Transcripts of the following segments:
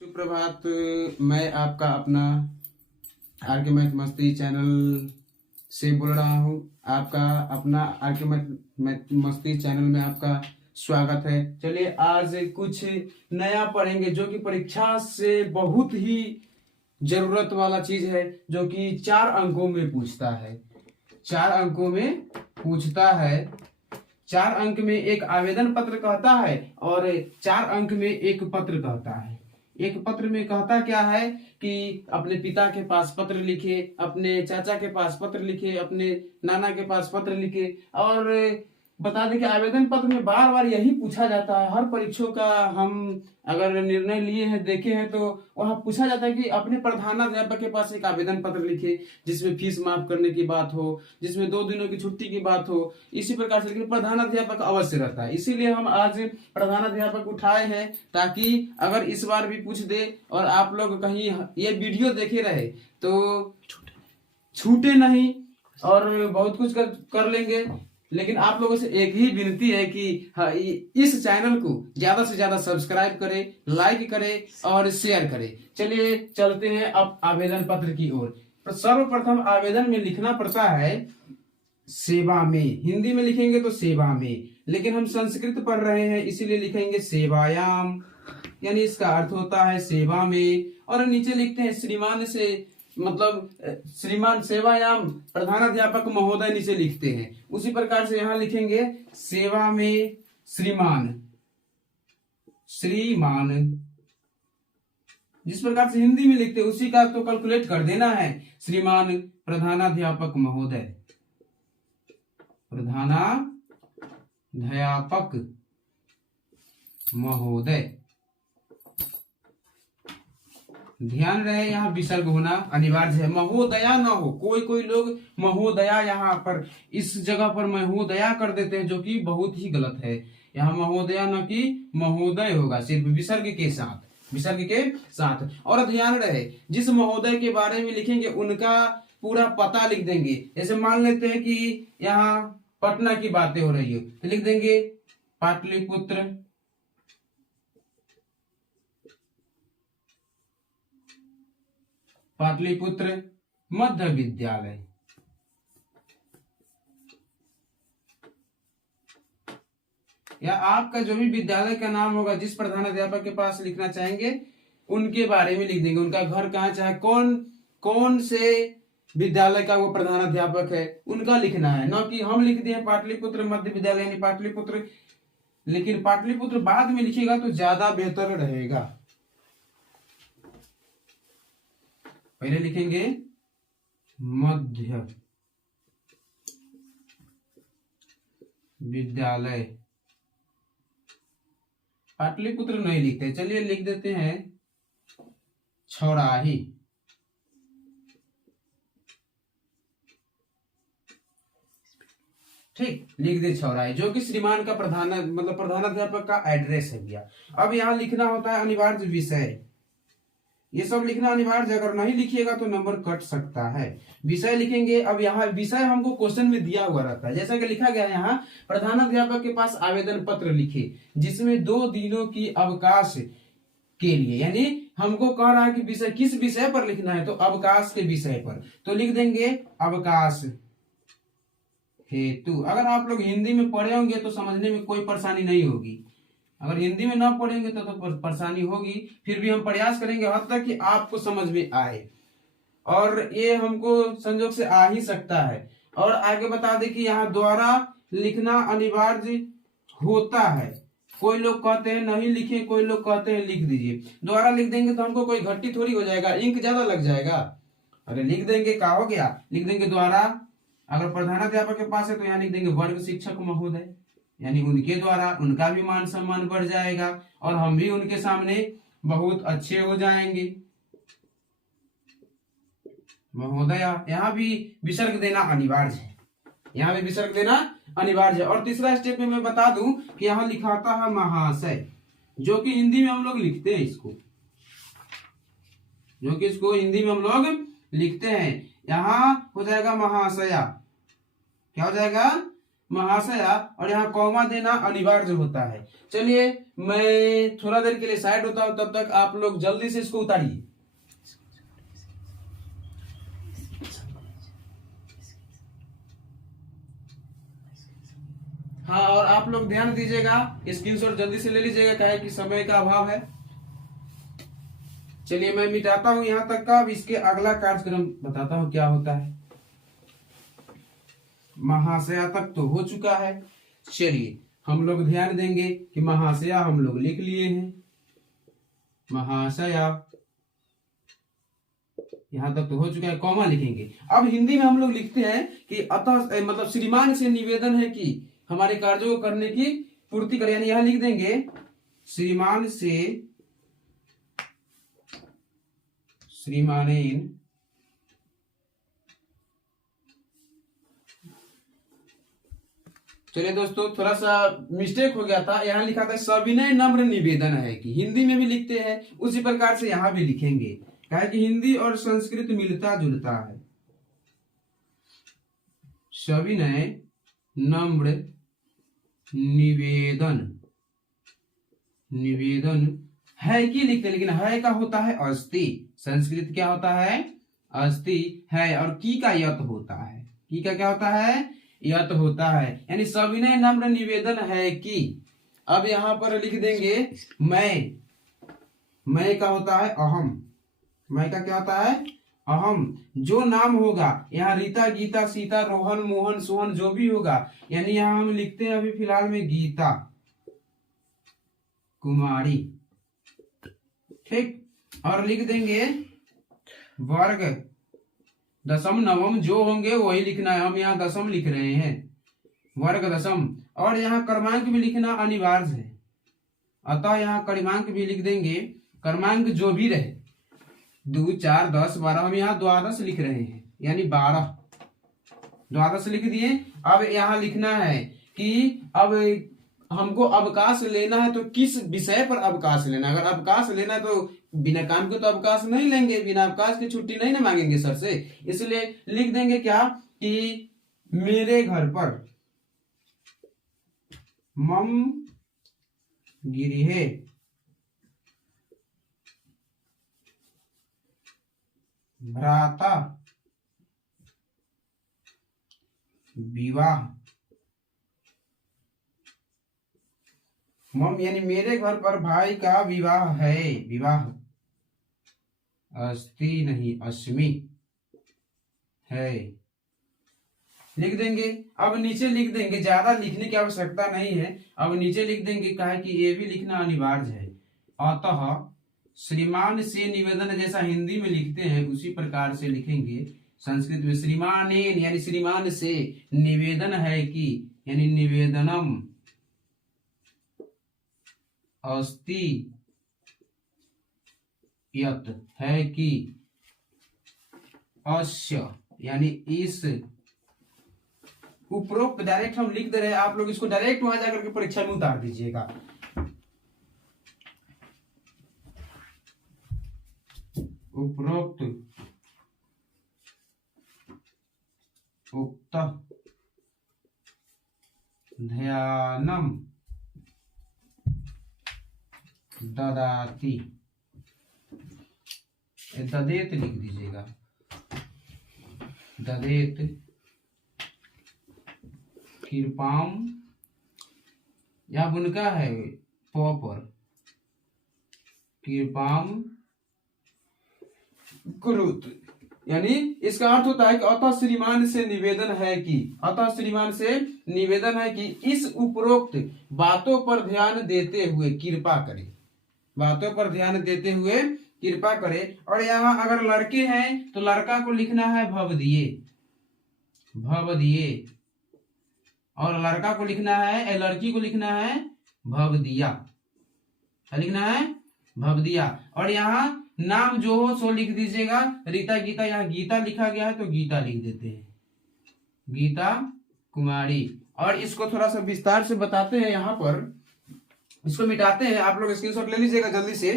सुप्रभात। मैं आपका अपना आर के मैथ मस्ती चैनल से बोल रहा हूँ। आपका अपना आर के मैथ मस्ती चैनल में आपका स्वागत है। चलिए आज कुछ नया पढ़ेंगे जो कि परीक्षा से बहुत ही जरूरत वाला चीज है, जो कि 4 अंकों में पूछता है। 4 अंकों में पूछता है। 4 अंक में एक आवेदन पत्र कहता है और 4 अंक में एक पत्र कहता है। एक पत्र में कहता क्या है कि अपने पिता के पास पत्र लिखे, अपने चाचा के पास पत्र लिखे, अपने नाना के पास पत्र लिखे। और बता दें कि आवेदन पत्र में बार बार यही पूछा जाता है। हर परीक्षों का हम अगर निर्णय लिए हैं, देखे हैं, तो वहां पूछा जाता है कि अपने प्रधानाध्यापक के पास एक आवेदन पत्र लिखे जिसमें फीस माफ करने की बात हो, जिसमें 2 दिनों की छुट्टी की बात हो। इसी प्रकार से लेकिन प्रधानाध्यापक अवश्य रहता है। इसीलिए हम आज प्रधानाध्यापक उठाए हैं ताकि अगर इस बार भी पूछ दे और आप लोग कहीं ये वीडियो देखे रहे तो छूटे नहीं और बहुत कुछ कर लेंगे। लेकिन आप लोगों से एक ही विनती है कि इस चैनल को ज्यादा से ज्यादा सब्सक्राइब करें, लाइक करें और शेयर करें। चलिए चलते हैं अब आवेदन पत्र की ओर। सर्वप्रथम आवेदन में लिखना पड़ता है सेवा में। हिंदी में लिखेंगे तो सेवा में, लेकिन हम संस्कृत पढ़ रहे हैं इसीलिए लिखेंगे सेवायाम, यानी इसका अर्थ होता है सेवा में। और नीचे लिखते हैं श्रीमान से, मतलब श्रीमान सेवायाम प्रधानाध्यापक महोदय नीचे लिखते हैं। उसी प्रकार से यहां लिखेंगे सेवा में श्रीमान। श्रीमान जिस प्रकार से हिंदी में लिखते हैं उसी का तो कैलकुलेट कर देना है। श्रीमान प्रधानाध्यापक महोदय, प्रधानाध्यापक महोदय। ध्यान रहे यहाँ विसर्ग होना अनिवार्य है, महोदया ना हो। कोई लोग महोदया यहाँ पर इस जगह पर महोदया कर देते हैं, जो कि बहुत ही गलत है। यहाँ महोदया न कि महोदय होगा, सिर्फ विसर्ग के साथ, विसर्ग के साथ। और ध्यान रहे जिस महोदय के बारे में लिखेंगे उनका पूरा पता लिख देंगे। जैसे मान लेते हैं कि यहाँ पटना की बातें हो रही हो तो लिख देंगे पाटलिपुत्र, पाटलिपुत्र मध्य विद्यालय। या आपका जो भी विद्यालय का नाम होगा, जिस प्रधानाध्यापक के पास लिखना चाहेंगे उनके बारे में लिख देंगे। उनका घर कहाँ, चाहे कौन से विद्यालय का वो प्रधानाध्यापक है उनका लिखना है, न कि हम लिख दिए पाटलिपुत्र मध्य विद्यालय यानी पाटलिपुत्र। लेकिन पाटलिपुत्र बाद में लिखिएगा तो ज्यादा बेहतर रहेगा। पहले लिखेंगे मध्य विद्यालय, पाटलिपुत्र नहीं लिखते। चलिए लिख देते हैं छौराही। ठीक, लिख दे छौराही, जो कि श्रीमान का प्रधानाध्यापक का एड्रेस है भैया। अब यहाँ लिखना होता है अनिवार्य विषय। ये सब लिखना अनिवार्य, अगर नहीं लिखिएगा तो नंबर कट सकता है। विषय लिखेंगे। अब यहाँ विषय हमको क्वेश्चन में दिया हुआ रहता है, जैसा कि लिखा गया है यहाँ प्रधानाध्यापक के पास आवेदन पत्र लिखे जिसमें 2 दिनों की अवकाश के लिए, यानी हमको कह रहा है कि विषय किस विषय पर लिखना है, तो अवकाश के विषय पर। तो लिख देंगे अवकाश हेतु। अगर आप लोग हिंदी में पढ़े होंगे तो समझने में कोई परेशानी नहीं होगी। अगर हिंदी में ना पढ़ेंगे तो परेशानी होगी। फिर भी हम प्रयास करेंगे हद तक कि आपको समझ में आए, और ये हमको संजोग से आ ही सकता है। और आगे बता दें कि यहाँ द्वारा लिखना अनिवार्य होता है। कोई लोग कहते हैं नहीं लिखे, कोई लोग कहते हैं लिख दीजिए। द्वारा लिख देंगे तो हमको कोई घट्टी थोड़ी हो जाएगा, इंक ज्यादा लग जाएगा। अरे लिख देंगे क्या हो गया, लिख देंगे द्वारा। अगर प्रधानाध्यापक के पास है तो यहाँ लिख देंगे वर्ग शिक्षक महोदय, यानी उनके द्वारा उनका भी मान सम्मान बढ़ जाएगा और हम भी उनके सामने बहुत अच्छे हो जाएंगे। महोदया, यहाँ भी विसर्ग देना अनिवार्य है, यहाँ भी विसर्ग देना अनिवार्य है। और तीसरा स्टेप में मैं बता दूं कि यहाँ लिखाता है महाशय, जो कि हिंदी में हम लोग लिखते हैं इसको, जो कि इसको हिंदी में हम लोग लिखते हैं। यहाँ हो जाएगा महाशया, क्या हो जाएगा महाशया, और यहाँ कॉमा देना अनिवार्य होता है। चलिए मैं थोड़ा देर के लिए साइड होता हूं, तब तक आप लोग जल्दी से इसको उतारिए। हाँ, और आप लोग ध्यान दीजिएगा, स्क्रीनशॉट जल्दी से ले लीजिएगा, क्या है कि समय का अभाव है। चलिए मैं मिटाता हूं यहां तक का। अब इसके अगला कार्यक्रम बताता हूं क्या होता है। महाशया तक तो हो चुका है। चलिए हम लोग ध्यान देंगे कि महाशया हम लोग लिख लिए हैं, महाशया यहां तक तो हो चुका है, कॉमा लिखेंगे। अब हिंदी में हम लोग लिखते हैं कि अतः मतलब श्रीमान से निवेदन है कि हमारे कार्यों को करने की पूर्ति करें, यानी यहां लिख देंगे श्रीमान से, श्रीमानेन चलिए दोस्तों, थोड़ा सा मिस्टेक हो गया था, यहाँ लिखा था सविनय नम्र निवेदन है कि, हिंदी में भी लिखते हैं उसी प्रकार से यहाँ भी लिखेंगे, क्या है कि हिंदी और संस्कृत मिलता जुलता है। सविनय नम्र निवेदन, निवेदन है कि लिखते, लेकिन है का होता है अस्ति, संस्कृत क्या होता है अस्ति है, और की का यत होता है, की का क्या होता है यत होता है, यानी सविनय नम्र निवेदन है कि। अब यहां पर लिख देंगे मैं का होता है अहम, मैं का क्या होता है अहम, जो नाम होगा यहाँ रीता गीता सीता रोहन मोहन सोहन जो भी होगा, यानी यहाँ हम लिखते हैं अभी फिलहाल में गीता कुमारी, ठीक। और लिख देंगे वर्ग दशम नवम जो होंगे वही लिखना है, हम यहाँ दशम लिख रहे हैं, वर्ग दशम, और यहाँ क्रमांक भी लिखना अनिवार्य है, अतः यहाँ क्रमांक भी लिख देंगे, क्रमांक जो भी रहे 2 4 10 12, हम यहाँ द्वादश लिख रहे हैं, यानी 12 द्वादश लिख दिए। अब यहाँ लिखना है कि अब हमको अवकाश लेना है तो किस विषय पर अवकाश लेना है। अगर अवकाश लेना है तो बिना काम के तो अवकाश नहीं लेंगे, बिना अवकाश की छुट्टी नहीं ना मांगेंगे सर से, इसलिए लिख देंगे क्या कि मेरे घर पर मम गिरिहे भ्राता विवाह, मम यानी मेरे घर पर भाई का विवाह है, विवाह अस्ति नहीं अस्मि है, लिख देंगे। अब नीचे लिख देंगे, ज्यादा लिखने की आवश्यकता नहीं है, अब नीचे लिख देंगे क्या है कि ये भी लिखना अनिवार्य है, अतः श्रीमान से निवेदन जैसा हिंदी में लिखते हैं उसी प्रकार से लिखेंगे संस्कृत में, श्रीमानेन यानी श्रीमान से निवेदन है कि, यानी निवेदनम अस्ति यत है कि, अस्य यानी इस, उपरोक्त डायरेक्ट हम लिख दे रहे हैं, आप लोग इसको डायरेक्ट वहां जाकर के परीक्षा में उतार दीजिएगा। उपरोक्त उक्त ध्यानम ददाति, ददेत लिख दीजिएगा, ददेत कृपाम, यहां बुनका है प पर, कृपाम कुरुत, यानी इसका अर्थ होता है कि अतः श्रीमान से निवेदन है कि, अतः श्रीमान से निवेदन है कि इस उपरोक्त बातों पर ध्यान देते हुए कृपा करें, बातों पर ध्यान देते हुए कृपा करें। और यहाँ अगर लड़के हैं तो लड़का को लिखना है भवदीये, भवदीये, और लड़का को लिखना है, लड़की को लिखना है भवदिया, क्या लिखना है भवदिया। और यहाँ नाम जो हो सो लिख दीजिएगा, रीता गीता, यहाँ गीता लिखा गया है तो गीता लिख देते हैं, गीता कुमारी। और इसको थोड़ा सा विस्तार से बताते हैं, यहाँ पर इसको मिटाते हैं, आप लोग स्क्रीनशॉट ले लीजिएगा जल्दी से,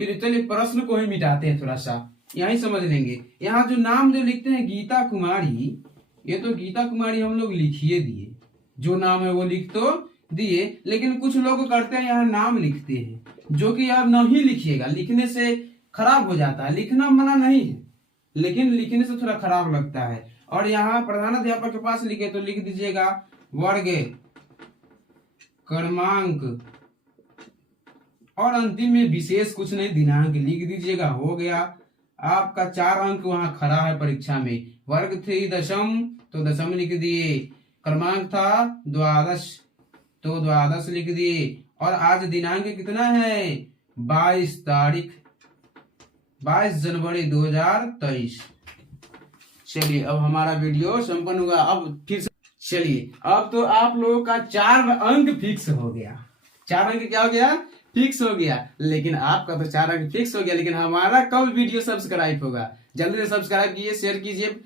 फिर चलिए प्रश्न को ही मिटाते हैं, थोड़ा सा यही समझ लेंगे। यहाँ जो नाम जो लिखते हैं गीता कुमारी, ये तो गीता कुमारी हम लोग लिखिए दिए, जो नाम है वो लिख तो दिए, लेकिन कुछ लोग करते हैं यहाँ नाम लिखते हैं, जो कि आप नहीं लिखिएगा, लिखने से खराब हो जाता है। लिखना मना नहीं है, लेकिन लिखने से थोड़ा खराब लगता है। और यहाँ प्रधानाध्यापक के पास लिखे तो लिख दीजिएगा वर्ग क्रमांक, और अंतिम में विशेष कुछ नहीं, दिनांक लिख दीजिएगा। हो गया आपका 4 अंक वहां खड़ा है परीक्षा में। वर्ग थी दशम, तो दशम लिख दिए। क्रमांक था द्वादश, तो द्वादश लिख दिए। और आज दिनांक कितना है? 22 तारीख, 22 जनवरी 2023। चलिए अब हमारा वीडियो संपन्न हुआ। अब फिर चलिए, अब तो आप लोगों का 4 अंक फिक्स हो गया। 4 अंक क्या हो गया? फिक्स हो गया। लेकिन आपका तो 4 अंक फिक्स हो गया, लेकिन हमारा कब वीडियो सब्सक्राइब होगा? जल्दी से सब्सक्राइब कीजिए, शेयर कीजिए,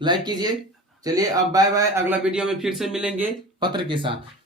लाइक कीजिए। चलिए अब बाय बाय, अगला वीडियो में फिर से मिलेंगे पत्र के साथ।